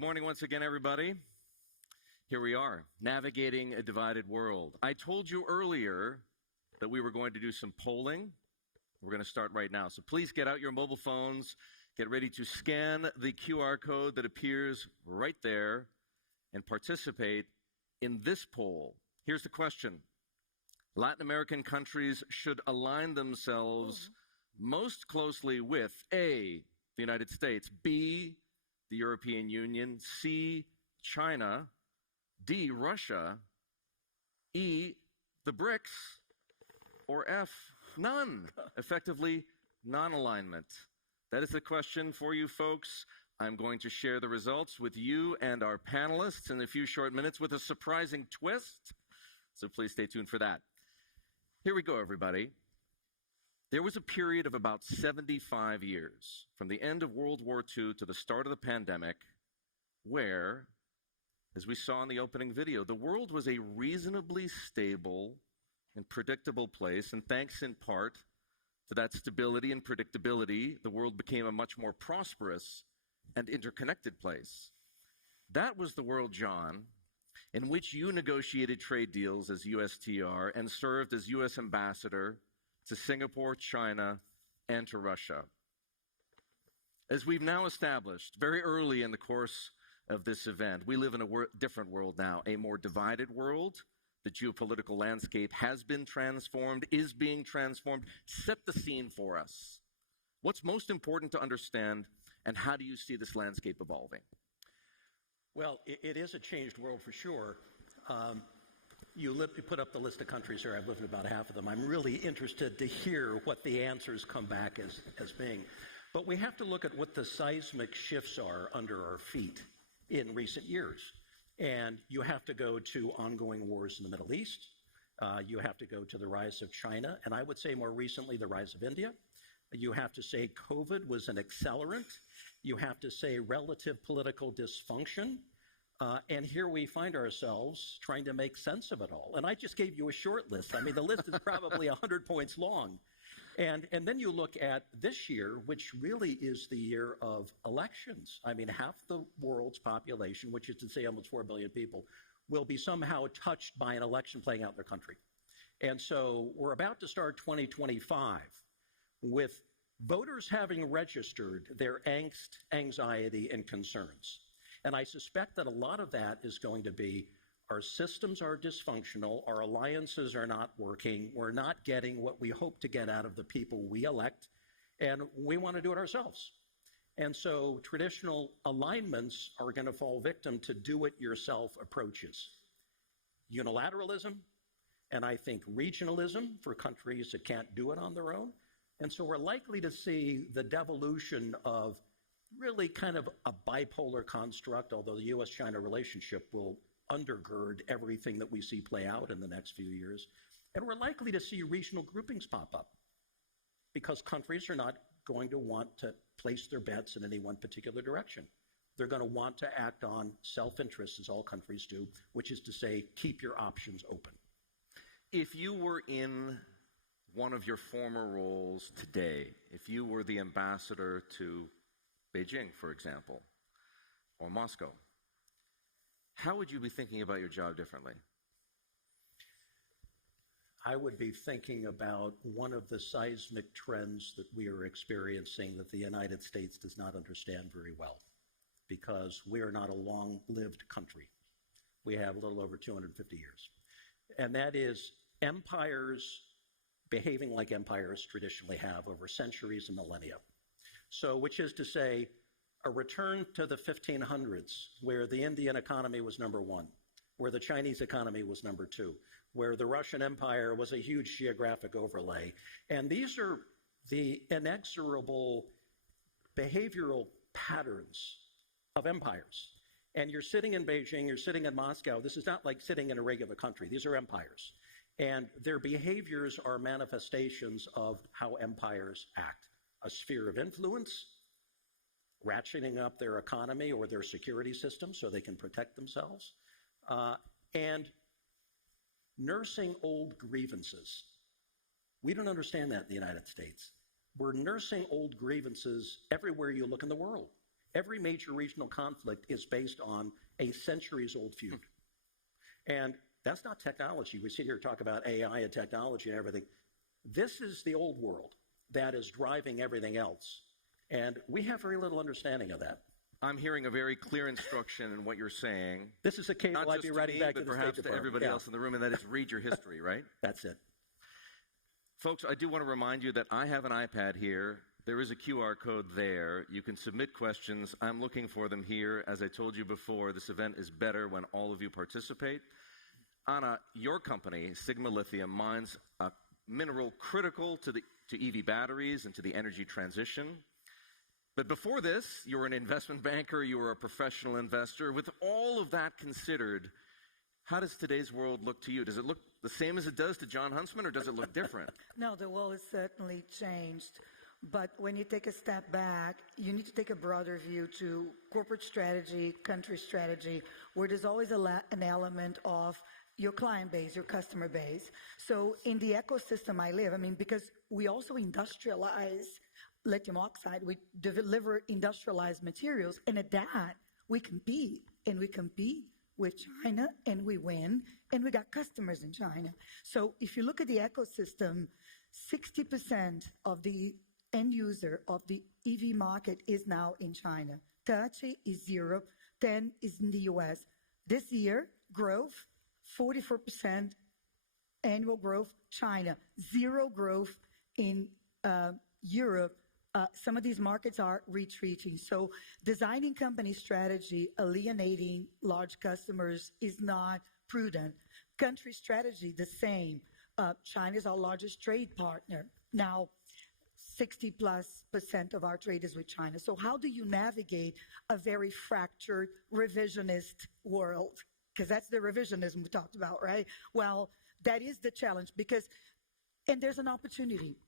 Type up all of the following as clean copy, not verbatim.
Good morning once again, everybody. Here we are, navigating a divided world. I told you earlier that we were going to do some polling. We're going to start right now. So please get out your mobile phones, get ready to scan the QR code that appears right there and participate in this poll. Here's the question. Latin American countries should align themselves most closely with A, the United States, B, the European Union, C, China, D, Russia, E, the BRICS, or F, none. Effectively, non-alignment. That is the question for you folks. I'm going to share the results with you and our panelists in a few short minutes with a surprising twist. So please stay tuned for that. Here we go, everybody. There was a period of about 75 years, from the end of World War II to the start of the pandemic, where, as we saw in the opening video, the world was a reasonably stable and predictable place, and thanks in part to that stability and predictability, the world became a much more prosperous and interconnected place. That was the world, Jon, in which you negotiated trade deals as USTR and served as U.S. ambassador to Singapore, China, and to Russia. As we've now established very early in the course of this event, we live in a different world now, a more divided world. The geopolitical landscape has been transformed, is being transformed. Set the scene for us. What's most important to understand, and how do you see this landscape evolving? Well, it is a changed world for sure. You put up the list of countries here. I've lived in about half of them. I'm really interested to hear what the answers come back as being. But we have to look at what the seismic shifts are under our feet in recent years. And you have to go to ongoing wars in the Middle East. You have to go to the rise of China. And I would say more recently, the rise of India. You have to say COVID was an accelerant. You have to say relative political dysfunction. And here we find ourselves trying to make sense of it all. And I just gave you a short list. I mean, the list is probably 100 points long. And then you look at this year, which really is the year of elections. I mean, half the world's population, which is to say almost 4 billion people, will be somehow touched by an election playing out in their country. And so we're about to start 2025 with voters having registered their angst, anxiety, and concerns. And I suspect that a lot of that is going to be our systems are dysfunctional, our alliances are not working, we're not getting what we hope to get out of the people we elect, and we want to do it ourselves. And so traditional alignments are going to fall victim to do-it-yourself approaches. Unilateralism, and I think regionalism for countries that can't do it on their own. And so we're likely to see the devolution of really kind of a bipolar construct, although the U.S.-China relationship will undergird everything that we see play out in the next few years. And we're likely to see regional groupings pop up because countries are not going to want to place their bets in any one particular direction. They're going to want to act on self-interest, as all countries do, which is to say, keep your options open. If you were in one of your former roles today, if you were the ambassador to Beijing, for example, or Moscow, how would you be thinking about your job differently? I would be thinking about one of the seismic trends that we are experiencing that the United States does not understand very well, because we are not a long-lived country. We have a little over 250 years. And that is empires behaving like empires traditionally have over centuries and millennia. So, which is to say, a return to the 1500s, where the Indian economy was number one, where the Chinese economy was number two, where the Russian Empire was a huge geographic overlay. And these are the inexorable behavioral patterns of empires. And you're sitting in Beijing, you're sitting in Moscow. This is not like sitting in a regular country. These are empires. And their behaviors are manifestations of how empires act. A sphere of influence, ratcheting up their economy or their security system so they can protect themselves, and nursing old grievances. We don't understand that in the United States. We're nursing old grievances everywhere you look in the world. Every major regional conflict is based on a centuries-old feud. And that's not technology. We sit here and talk about AI and technology and everything. This is the old world that is driving everything else. And we have very little understanding of that. I'm hearing a very clear instruction in what you're saying. This is a cable I'd be writing back to the State Department, but perhaps to everybody else in the room, and that is read your history, right? That's it. Folks, I do want to remind you that I have an iPad here. There is a QR code there. You can submit questions. I'm looking for them here. As I told you before, this event is better when all of you participate. Ana, your company, Sigma Lithium, mines a mineral critical to EV batteries and to the energy transition. But before this, you were an investment banker, you were a professional investor. With all of that considered, how does today's world look to you? Does it look the same as it does to Jon Huntsman, or does it look different? No, the world has certainly changed. But when you take a step back, you need to take a broader view to corporate strategy, country strategy, where there's always an element of your client base, your customer base. So in the ecosystem I live, because we also industrialize lithium oxide, we deliver industrialized materials, and at that, we compete, and we compete with China, and we win, and we got customers in China. So if you look at the ecosystem, 60% of the end user of the EV market is now in China. 30 is Europe, 10 is in the US. This year, growth, 44% annual growth, China. Zero growth in Europe. Some of these markets are retreating. So designing company strategy, alienating large customers is not prudent. Country strategy, the same. China is our largest trade partner. Now, 60+% of our trade is with China. So how do you navigate a very fractured, revisionist world? Because that's the revisionism we talked about, right? Well, that is the challenge and there's an opportunity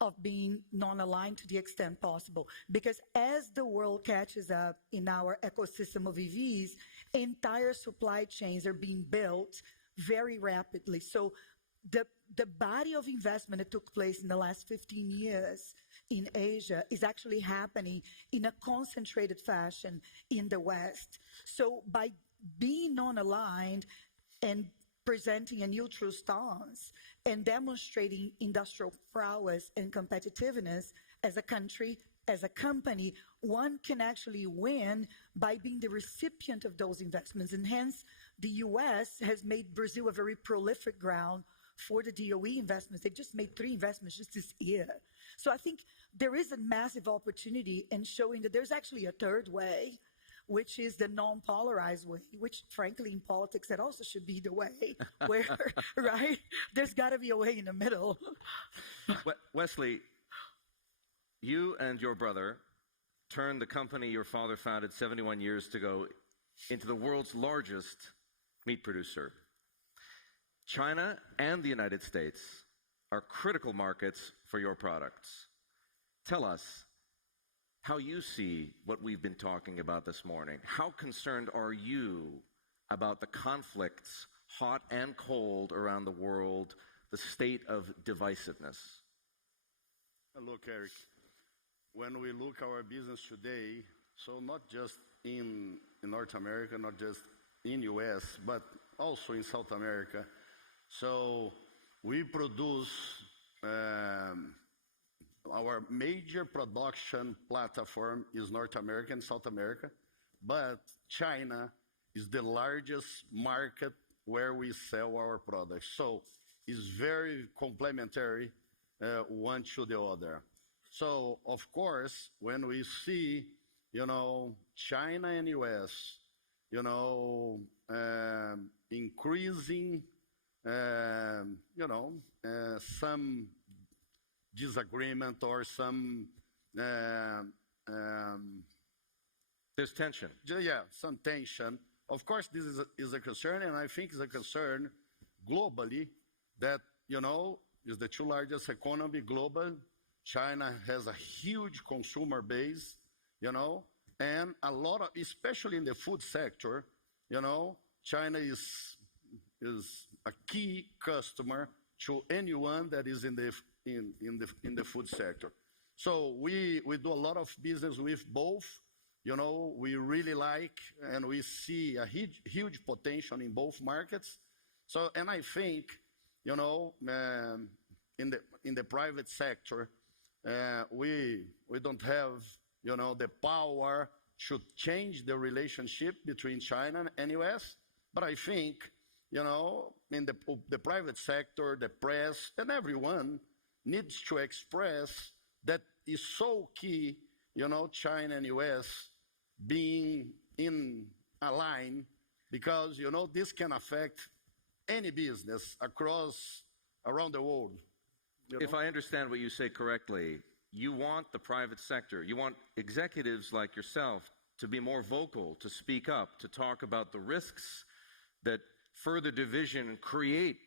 of being non-aligned to the extent possible. Because as the world catches up in our ecosystem of EVs, entire supply chains are being built very rapidly. So the body of investment that took place in the last 15 years in Asia is actually happening in a concentrated fashion in the West. So by being non-aligned and presenting a neutral stance and demonstrating industrial prowess and competitiveness as a country, as a company, one can actually win by being the recipient of those investments. And hence, the US has made Brazil a very prolific ground for the DOE investments. They just made 3 investments just this year. So I think there is a massive opportunity in showing that there's actually a third way, which is the non-polarized way, which frankly in politics that also should be the way, where, right? There's got to be a way in the middle. Wesley, you and your brother turned the company your father founded 71 years ago into the world's largest meat producer. China and the United States are critical markets for your products. Tell us how you see what we've been talking about this morning. How concerned are you about the conflicts, hot and cold, around the world, the state of divisiveness? Look, Erik, when we look our business today, so not just in North America, not just in US, but also in South America. So we produce our major production platform is North America and South America, but China is the largest market where we sell our products. So it's very complementary one to the other. So of course, when we see, China and US, increasing, some disagreement or some there's tension. Yeah, some tension. Of course, this is a concern, and I think it's a concern globally that, is the 2 largest economy global. China has a huge consumer base, and a lot of, especially in the food sector, China is a key customer to anyone that is in the food sector. So we do a lot of business with both, we really like, and we see a huge potential in both markets. So, and I think, in the private sector, we don't have, the power to change the relationship between China and US. But I think, in the private sector, the press, and everyone needs to express that is so key, China and US being in a line, because, this can affect any business around the world. If I understand what you say correctly, you want the private sector, you want executives like yourself to be more vocal, to speak up, to talk about the risks that further division create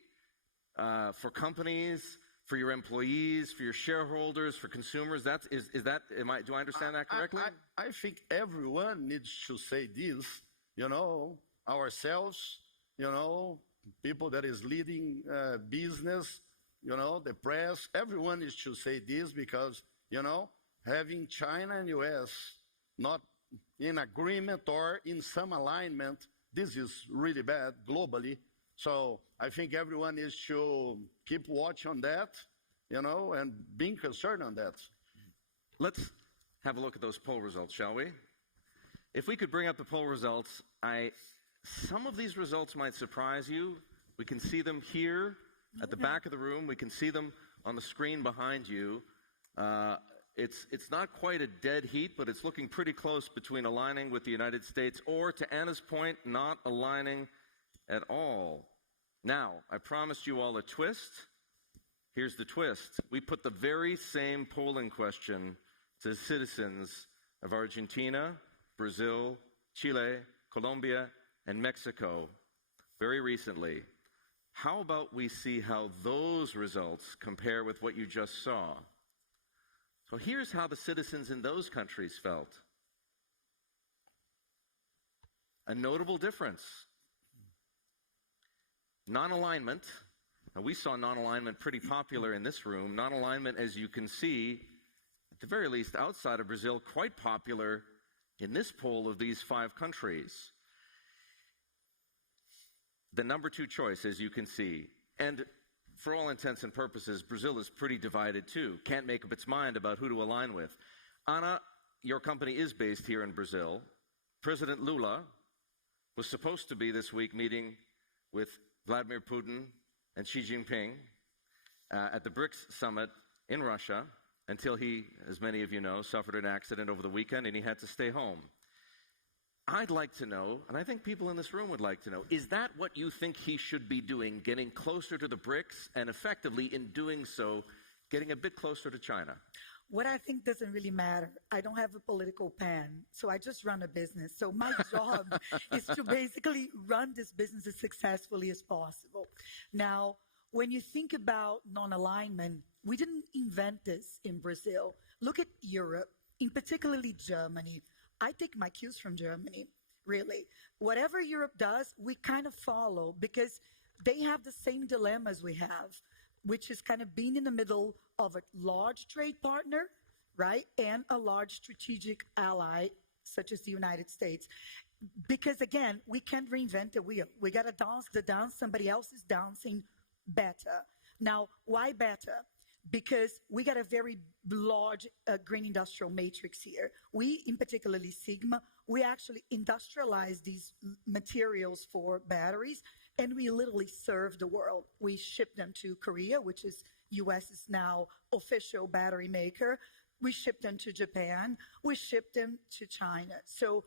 for companies, for your employees, for your shareholders, for consumers. Do I understand that correctly? I think everyone needs to say this, ourselves, people that is leading business, the press, everyone needs to say this, because, having China and US not in agreement or in some alignment, this is really bad globally. So I think everyone needs to keep watch on that, and being concerned on that. Let's have a look at those poll results, shall we? If we could bring up the poll results, some of these results might surprise you. We can see them here at the back of the room. We can see them on the screen behind you. It's not quite a dead heat, but it's looking pretty close between aligning with the United States or, to Ana's point, not aligning at all. Now, I promised you all a twist. Here's the twist. We put the very same polling question to citizens of Argentina, Brazil, Chile, Colombia, and Mexico very recently. How about we see how those results compare with what you just saw? So here's how the citizens in those countries felt. A notable difference. Non-alignment. Now, we saw non-alignment pretty popular in this room. Non-alignment, as you can see, at the very least outside of Brazil, quite popular in this poll of these 5 countries. The number 2 choice, as you can see. And for all intents and purposes, Brazil is pretty divided too. Can't make up its mind about who to align with. Ana, your company is based here in Brazil. President Lula was supposed to be this week meeting with Vladimir Putin and Xi Jinping at the BRICS summit in Russia until he, as many of you know, suffered an accident over the weekend and he had to stay home. I'd like to know, and I think people in this room would like to know, is that what you think he should be doing, getting closer to the BRICS and effectively in doing so, getting a bit closer to China? What I think doesn't really matter. I don't have a political pen, so I just run a business. So my job is to basically run this business as successfully as possible. Now, when you think about non-alignment, we didn't invent this in Brazil. Look at Europe, in particularly Germany. I take my cues from Germany, really. Whatever Europe does, we kind of follow because they have the same dilemmas we have, which is kind of being in the middle of a large trade partner, right, and a large strategic ally, such as the United States. Because, again, we can't reinvent the wheel. We got to dance the dance somebody else is dancing better. Now, why better? Because we got a very large green industrial matrix here. We, in particularly Sigma, we actually industrialize these materials for batteries, and we literally serve the world. We ship them to Korea, which is U.S.'s now official battery maker. We ship them to Japan. We ship them to China. So,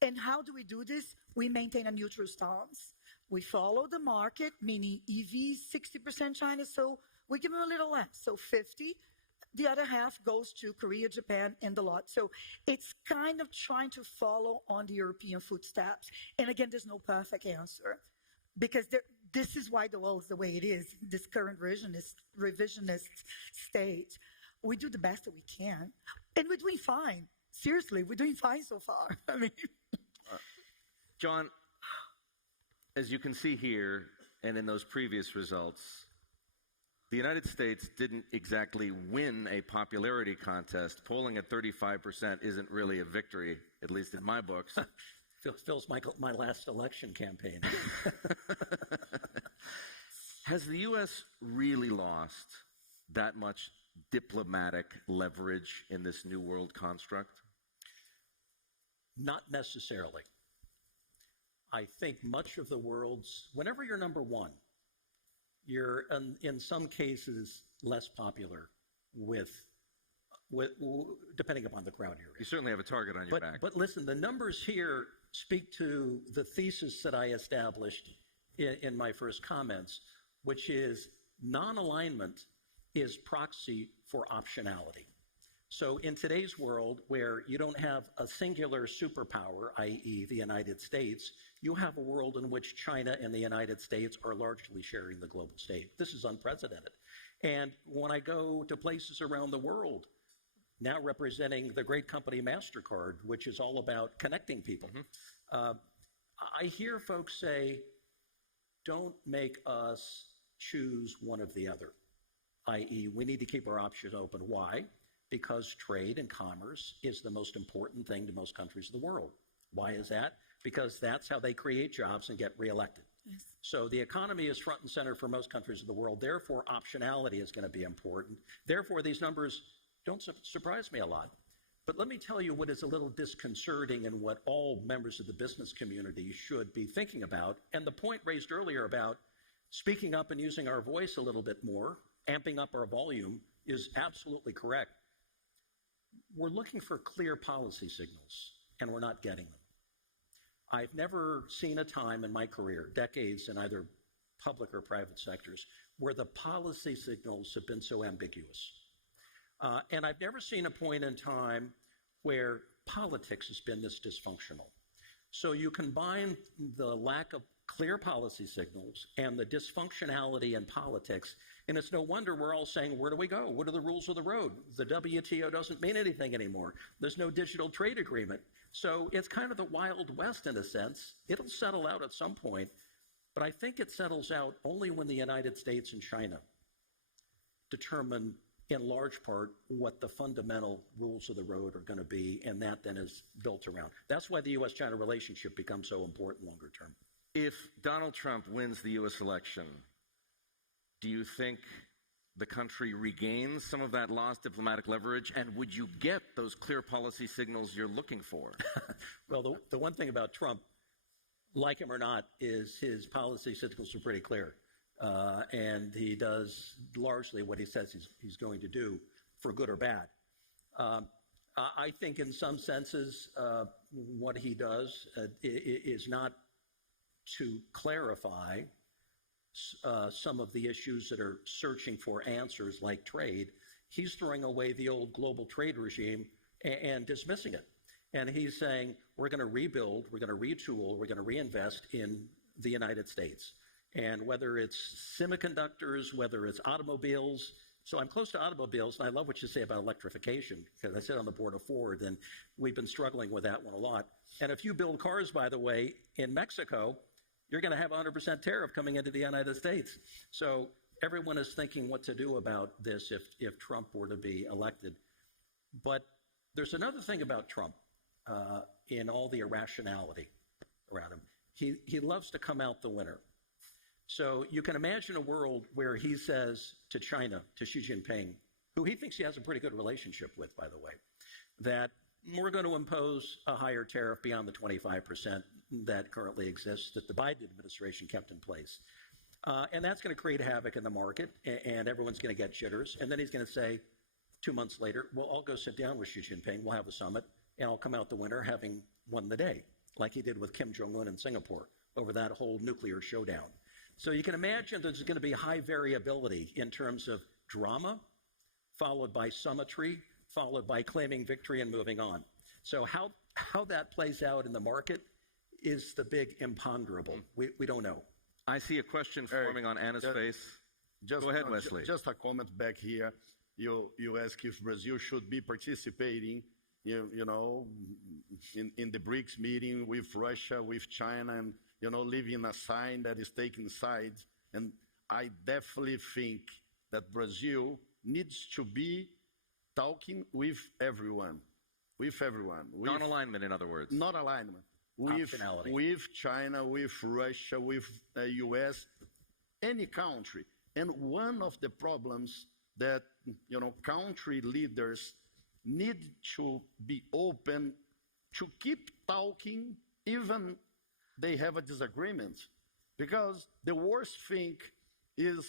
and how do we do this? We maintain a neutral stance. We follow the market, meaning EVs, 60% China, so we give them a little less, so 50. The other half goes to Korea, Japan, and the lot. So it's kind of trying to follow on the European footsteps. And again, there's no perfect answer because this is why the world is the way it is, this current revisionist state. We do the best that we can, and we're doing fine. Seriously, we're doing fine so far. I mean, Jon, as you can see here and in those previous results, The United States didn't exactly win a popularity contest. Polling at 35% isn't really a victory, at least in my books. Feels my last election campaign. Has the U.S. really lost that much diplomatic leverage in this new world construct? Not necessarily. I think much of the world's, whenever you're number one, you're in some cases less popular with depending upon the crowd you're in. You certainly have a target on your back. But listen, the numbers here speak to the thesis that I established in my first comments, which is non-alignment is proxy for optionality. So in today's world, where you don't have a singular superpower, i.e. the United States, you have a world in which China and the United States are largely sharing the global stage. This is unprecedented. And when I go to places around the world, now representing the great company Mastercard, which is all about connecting people, I hear folks say, don't make us choose one of the other, i.e. we need to keep our options open. Why? Because trade and commerce is the most important thing to most countries of the world. Why is that? Because that's how they create jobs and get reelected. Yes. So the economy is front and center for most countries of the world. Therefore, optionality is going to be important. Therefore, these numbers don't surprise me a lot. But let me tell you what is a little disconcerting and what all members of the business community should be thinking about. And the point raised earlier about speaking up and using our voice a little bit more, amping up our volume, is absolutely correct. We're looking for clear policy signals, and we're not getting them. I've never seen a time in my career, decades in either public or private sectors, where the policy signals have been so ambiguous. And I've never seen a point in time where politics has been this dysfunctional. So you combine the lack of clear policy signals and the dysfunctionality in politics, and it's no wonder we're all saying, where do we go? What are the rules of the road? The WTO doesn't mean anything anymore. There's no digital trade agreement. So it's kind of the Wild West in a sense. It'll settle out at some point, but I think it settles out only when the United States and China determine in large part what the fundamental rules of the road are going to be, and that then is built around. That's why the U.S.-China relationship becomes so important longer term. If Donald Trump wins the U.S. election, do you think the country regains some of that lost diplomatic leverage, and would you get those clear policy signals you're looking for? Well, the one thing about Trump, like him or not, is his policy signals are pretty clear. And he does largely what he says he's going to do, for good or bad. I think in some senses what he does is not to clarify some of the issues that are searching for answers like trade. He's throwing away the old global trade regime and dismissing it. And he's saying, we're going to rebuild, we're going to retool, we're going to reinvest in the United States. And whether it's semiconductors, whether it's automobiles. So I'm close to automobiles, and I love what you say about electrification, because I sit on the board of Ford, and we've been struggling with that one a lot. And if you build cars, by the way, in Mexico, you're going to have 100% tariff coming into the United States. So everyone is thinking what to do about this if Trump were to be elected. But there's another thing about Trump in all the irrationality around him. He loves to come out the winner. So you can imagine a world where he says to China, to Xi Jinping, who he thinks he has a pretty good relationship with, by the way, that we're going to impose a higher tariff beyond the 25% that currently exists that the Biden administration kept in place. And that's going to create havoc in the market, and everyone's going to get jitters. And then he's going to say 2 months later, well, I'll go sit down with Xi Jinping, we'll have a summit, and I'll come out the winner having won the day, like he did with Kim Jong-un in Singapore over that whole nuclear showdown. So you can imagine there's going to be high variability in terms of drama, followed by symmetry, followed by claiming victory and moving on. So how that plays out in the market is the big imponderable. We don't know. I see a question forming on Ana's face. Go ahead, Wesley. Just a comment back here. You ask if Brazil should be participating, in the BRICS meeting with Russia, with China, and leaving a sign that is taking sides. And I definitely think that Brazil needs to be talking with everyone. With everyone. Non-alignment, in other words. Not alignment. Optionality. With China, with Russia, with the US, any country. And one of the problems that, country leaders need to be open to keep talking even they have a disagreement. Because the worst thing is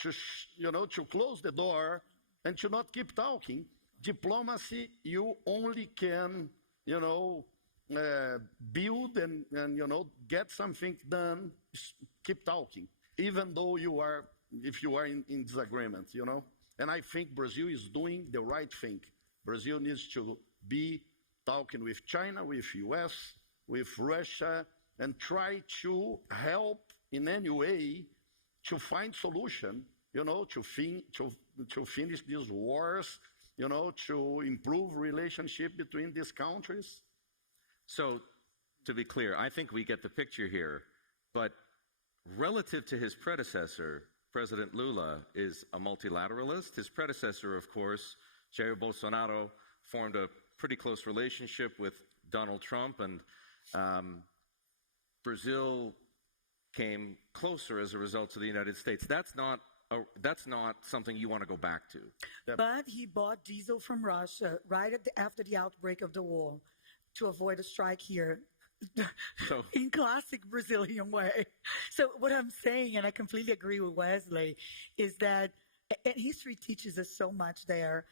to close the door and to not keep talking. Diplomacy, you only can, build and get something done, keep talking, even though if you are in disagreement, And I think Brazil is doing the right thing. Brazil needs to be talking with China, with US, with Russia, and try to help in any way to find solution, to finish these wars, to improve relationship between these countries. So, to be clear, I think we get the picture here, but relative to his predecessor, President Lula is a multilateralist. His predecessor, of course, Jair Bolsonaro, formed a pretty close relationship with Donald Trump, and Brazil came closer as a result to the United States. That's not something you want to go back to. But he bought diesel from Russia right after the outbreak of the war to avoid a strike here. So, in classic Brazilian way. So what I'm saying, and I completely agree with Wesley, is that, and history teaches us so much there,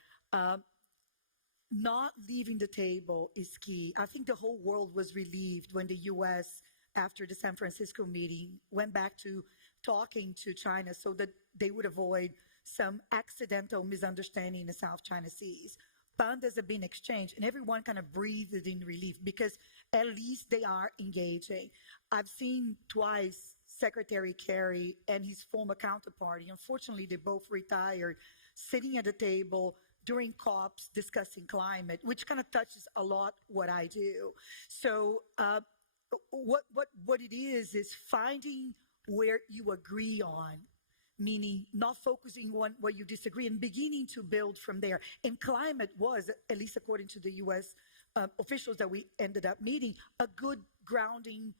not leaving the table is key. I think the whole world was relieved when the U.S., after the San Francisco meeting, went back to talking to China so that they would avoid some accidental misunderstanding in the South China Seas. Pandas have been exchanged, and everyone kind of breathed in relief because at least they are engaging. I've seen twice Secretary Kerry and his former counterparty, unfortunately they both retired, sitting at the table during COPs discussing climate, which kind of touches a lot what I do. So what it is finding where you agree on, meaning not focusing on what you disagree and beginning to build from there. And climate was, at least according to the U.S. Officials that we ended up meeting, a good grounding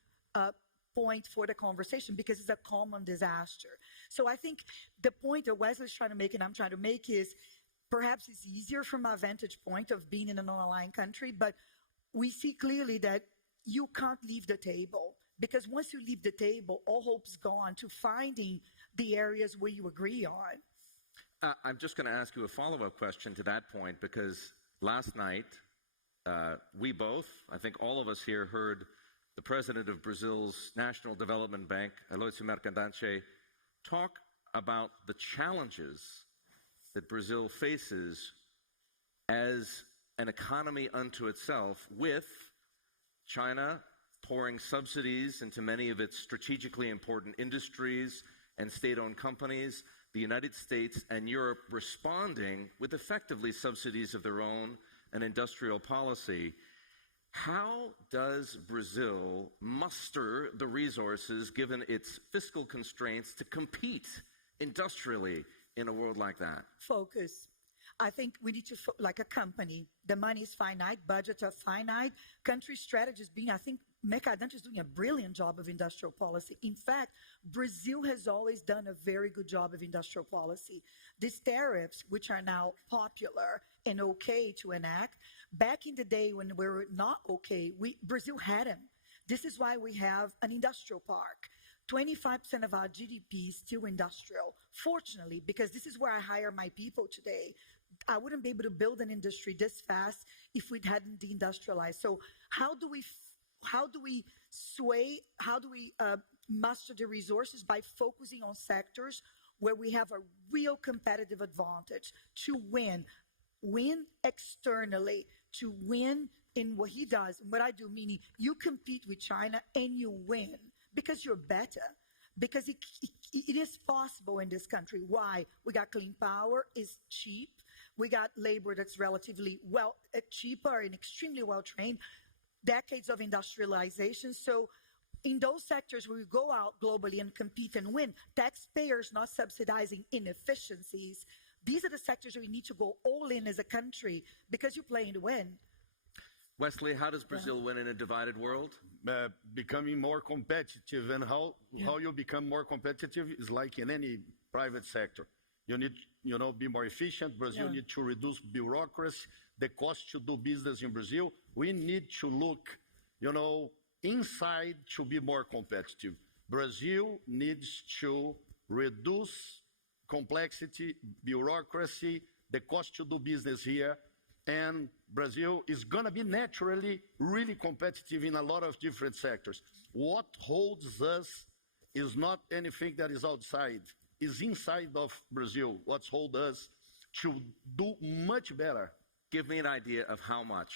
point for the conversation because it's a common disaster. So I think the point that Wesley's trying to make and I'm trying to make is perhaps it's easier from our vantage point of being in a non-aligned country, but we see clearly that you can't leave the table. Because once you leave the table, all hope's gone to finding the areas where you agree on. I'm just going to ask you a follow-up question to that point, because last night, we both, I think all of us here, heard the president of Brazil's National Development Bank, Aloysio Mercadante, talk about the challenges that Brazil faces as an economy unto itself, with China pouring subsidies into many of its strategically important industries and state-owned companies, the United States and Europe responding with effectively subsidies of their own and industrial policy. How does Brazil muster the resources, given its fiscal constraints, to compete industrially in a world like that? Focus. I think we need to, like a company, the money is finite, budgets are finite, country strategies being, I think Mercadante is doing a brilliant job of industrial policy. In fact, Brazil has always done a very good job of industrial policy. These tariffs, which are now popular and okay to enact, back in the day when we were not okay, Brazil had them. This is why we have an industrial park. 25% of our GDP is still industrial. Fortunately, because this is where I hire my people today. I wouldn't be able to build an industry this fast if we hadn't deindustrialized. So how do we muster the resources? By focusing on sectors where we have a real competitive advantage to win externally, to win in what he does and what I do, meaning you compete with China and you win because you're better. Because it is possible in this country. Why? We got clean power, it's cheap. We got labor that's relatively cheaper and extremely well trained. Decades of industrialization. So in those sectors where we go out globally and compete and win, taxpayers not subsidizing inefficiencies, these are the sectors where we need to go all in as a country because you're playing to win. Wesley, how does Brazil win in a divided world? Becoming more competitive, and how you become more competitive is like in any private sector. You need, be more efficient. Brazil needs to reduce bureaucracy, the cost to do business in Brazil. We need to look, inside to be more competitive. Brazil needs to reduce complexity, bureaucracy, the cost to do business here, and Brazil is going to be naturally really competitive in a lot of different sectors. What holds us is not anything that is outside, is inside of Brazil. What's hold us to do much better. Give me an idea of how much.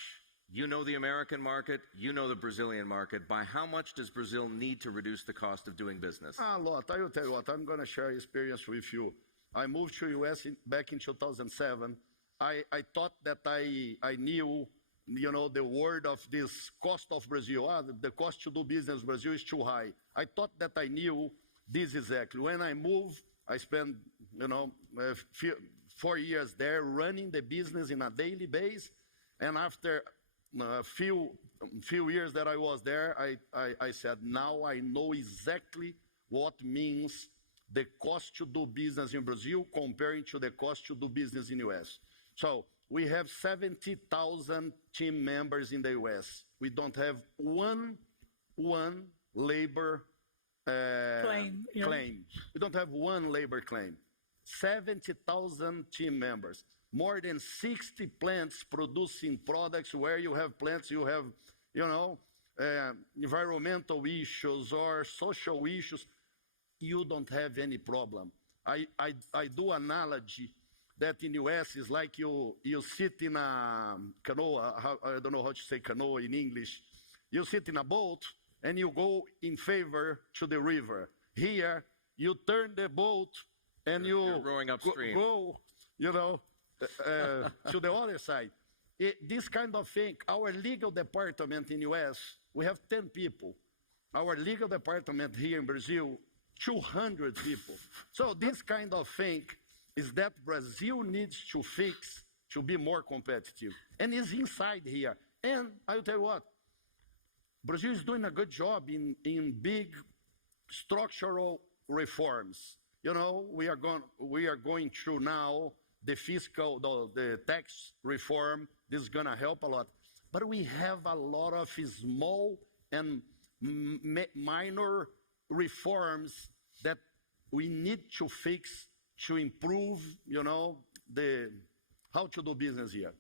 You know the American market, you know the Brazilian market. By how much does Brazil need to reduce the cost of doing business? A lot. I will tell you what, I'm going to share experience with you. I moved to US back in 2007. I thought that I knew, the word of this cost of Brazil. The cost to do business in Brazil is too high. I thought that I knew this exactly. When I moved, I spent, 4 years there running the business in a daily basis. And after a few years that I was there, I said, now I know exactly what means the cost to do business in Brazil comparing to the cost to do business in US. So we have 70,000 team members in the US. We don't have one labor claim. We don't have one labor claim. 70,000 team members. More than 60 plants producing products. Where you have plants, you have, environmental issues or social issues. You don't have any problem. I do analogy that in US is like you sit in a canoe. I don't know how to say canoe in English. You sit in a boat and you go in favor to the river. Here, you turn the boat and you're rowing upstream. Go, to the other side. This kind of thing, our legal department in US, we have 10 people. Our legal department here in Brazil, 200 people. So this kind of thing is that Brazil needs to fix to be more competitive. And it's inside here. And I'll tell you what, Brazil is doing a good job in big structural reforms. We are going through now the fiscal, the tax reform. This is going to help a lot. But we have a lot of small and minor reforms that we need to fix to improve, how to do business here.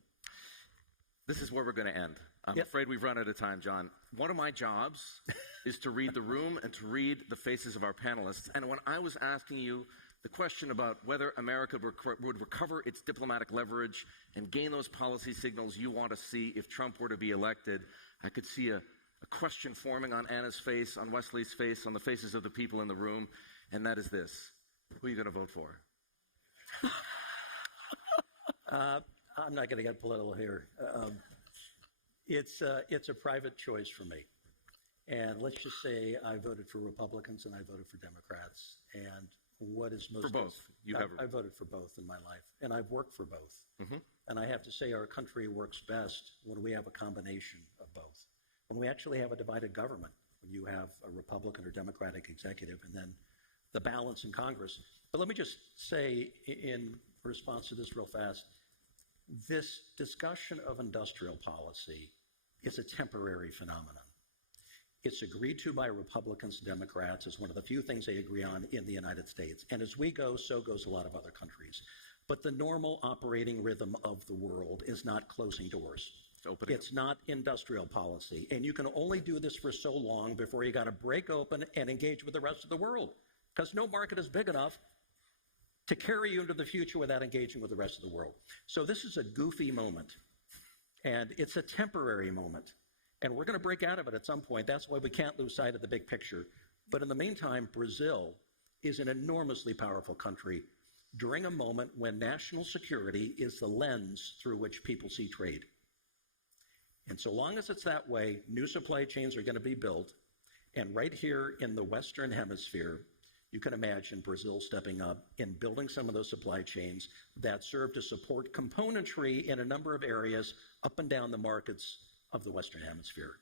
This is where we're going to end. I'm afraid we've run out of time, Jon. One of my jobs is to read the room and to read the faces of our panelists. And when I was asking you the question about whether America would recover its diplomatic leverage and gain those policy signals you want to see if Trump were to be elected, I could see a question forming on Ana's face, on Wesley's face, on the faces of the people in the room, and that is this. Who are you going to vote for? I'm not going to get political here. It's a private choice for me. And let's just say I voted for Republicans and I voted for Democrats. And what is most... For both. I voted for both in my life. And I've worked for both. Mm-hmm. And I have to say our country works best when we have a combination of both. When we actually have a divided government, when you have a Republican or Democratic executive and then the balance in Congress. But let me just say in response to this real fast, this discussion of industrial policy is a temporary phenomenon. It's agreed to by Republicans and Democrats as one of the few things they agree on in the United States. And as we go, so goes a lot of other countries. But the normal operating rhythm of the world is not closing doors. It's not industrial policy. And you can only do this for so long before you got to break open and engage with the rest of the world. Because no market is big enough to carry you into the future without engaging with the rest of the world. So this is a goofy moment. And it's a temporary moment. And we're going to break out of it at some point. That's why we can't lose sight of the big picture. But in the meantime, Brazil is an enormously powerful country during a moment when national security is the lens through which people see trade. And so long as it's that way, new supply chains are going to be built. And right here in the Western Hemisphere, you can imagine Brazil stepping up and building some of those supply chains that serve to support componentry in a number of areas up and down the markets of the Western Hemisphere.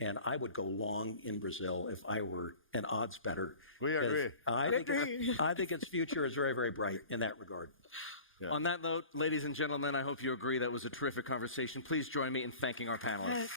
And I would go long in Brazil if I were an odds bettor. We agree. I think its future is very, very bright in that regard. Yeah. On that note, ladies and gentlemen, I hope you agree that was a terrific conversation. Please join me in thanking our panelists.